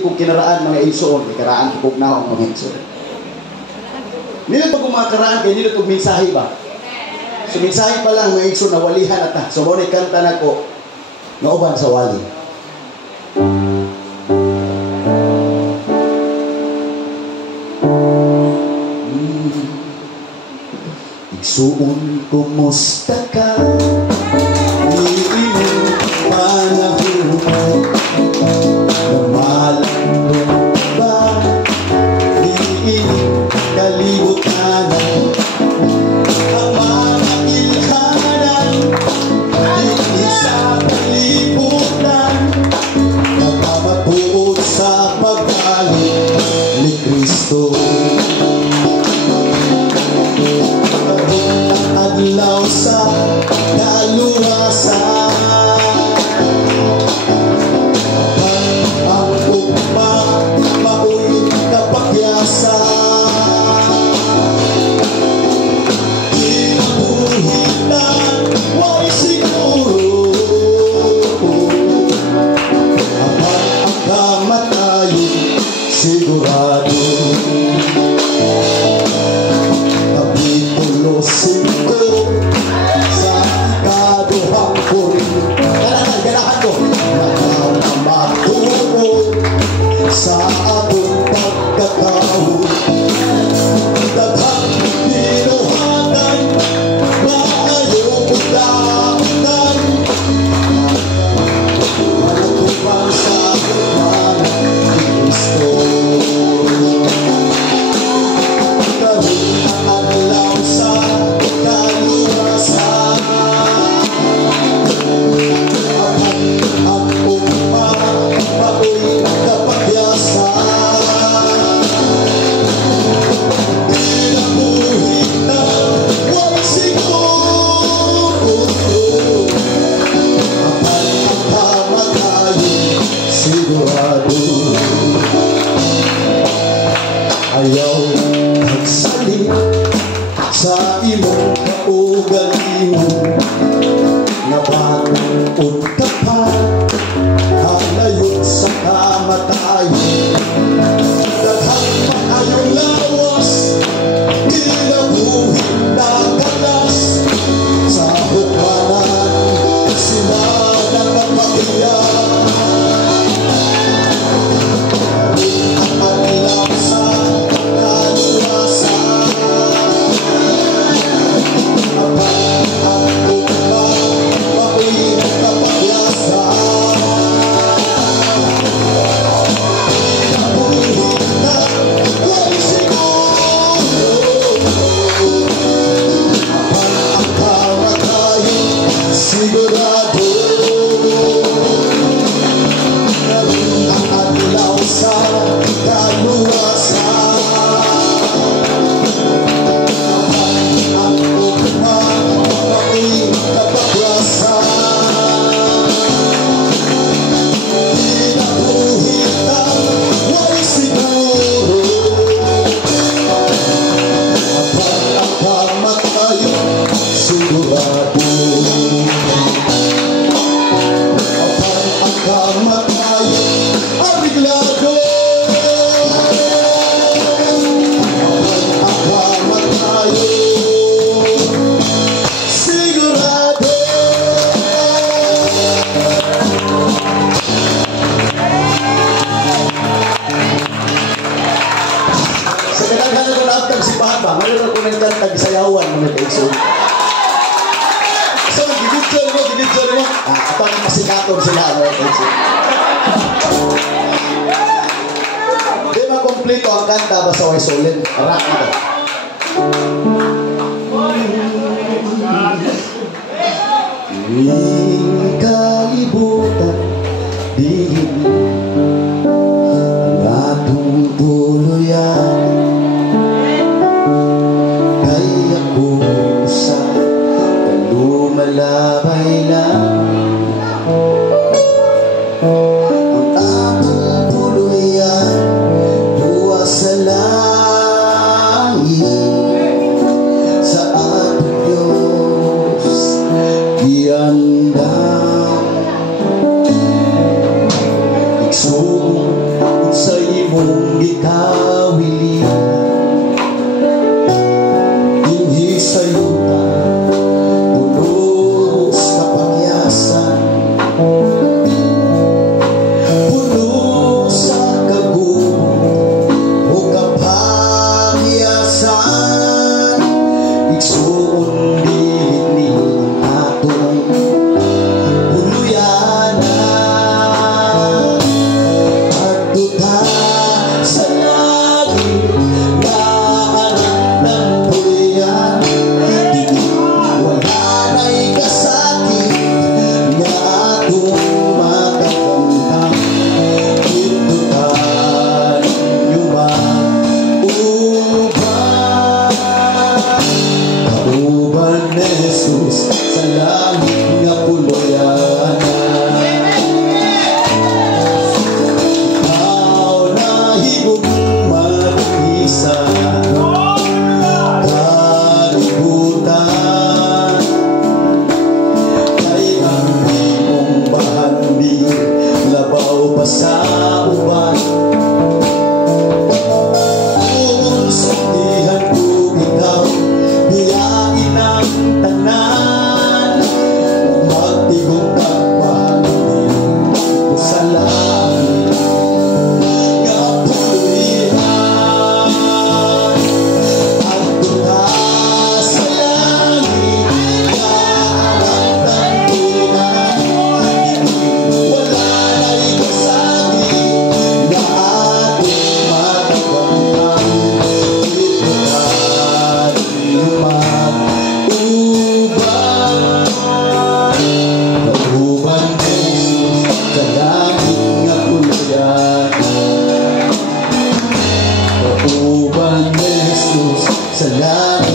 kung kinaraan mga igsoon, ikaraan kung na mga igsoon. Nila pag mga karaan kayo, nila itong mensahe ba? So mensahe pa lang mga igsoon na walihan at na. So mo ni kanta na ko, nauban sa wali. Igsoon, kumusta ka? Iinom panahon mo. Lumalang ba? Iinom kalibutan. Ang mga ilhanan hindi sa kalibutan. Nagmamatuod sa pagbalik ni Kristo. Adlaw sa kaluwasan, ang ugma mao'y kapakyasan. Kinabuhitan, way siguro, habang ang kamatayon sigurado. Kapitulo 5 sa ikaduhang puri. Ganahan ko. Nagmamatuod sa atong pagkatao. Daghang binuhatan, maayong udahan. Malatupan sa pagkaman ni Kristo. Adlaw sa kaluwasan, ang ugma mao'y kapakyasan. Kinabuhitan, way siguro, habang ang kamatayon sigurado. Ayaw magsalit sa imong kaugalingon, nabatuod ka pa, halayon sa kamatayon. Daghang maayong lawas, kinabuhin na kalas, sa hukmanan sila nagpapakiyan. Ang adlaw sa kaluwasan, ang ugma mao'y kapakyasan. Kinabuhitan, way siguro, habang ang kamatayon sigurado. Ang adlaw sa kaluwasan, ang ugma mao'y kapakyasan. Kinabuhitan, way siguro, habang ang kamatayon sigurado. Habang ang kamatayon arreglado. Habang ang kamatayon sigurado. Sa kadaghanan ko na si Papa, mayroon ako ng tag-sayawan mga kaigsoon. So, gibidyo mo. Ako ang masikator sila mga kaigsoon. Di makompleto ang kanta basta way solid. Rock ito. Kalibutan dihin ang atong tuluyan, kaya ko sa kalumalabay lang. Ang atong tuluyan duwa sa langit, sa atong Diyos giandam. imong gikawili dinhi sa yuta puno sa pagyasan puno sa kagubot o kapagyasan igsuon dili ni atong Jesus sa langit nga puloyan ikaw na higog mag-isa kalibutan kay ang imong bahandi labaw pa sa uban kung sindihan ko ikaw biyain ang tanan magtigong tagpahalin ko sa langit nga pulihan at tula sa langit nga anak ng tunay wala na'y kasangit na ating matagantang ito'y inuman Uban Jesus sa langit nga puloyan Uban Jesus sa langit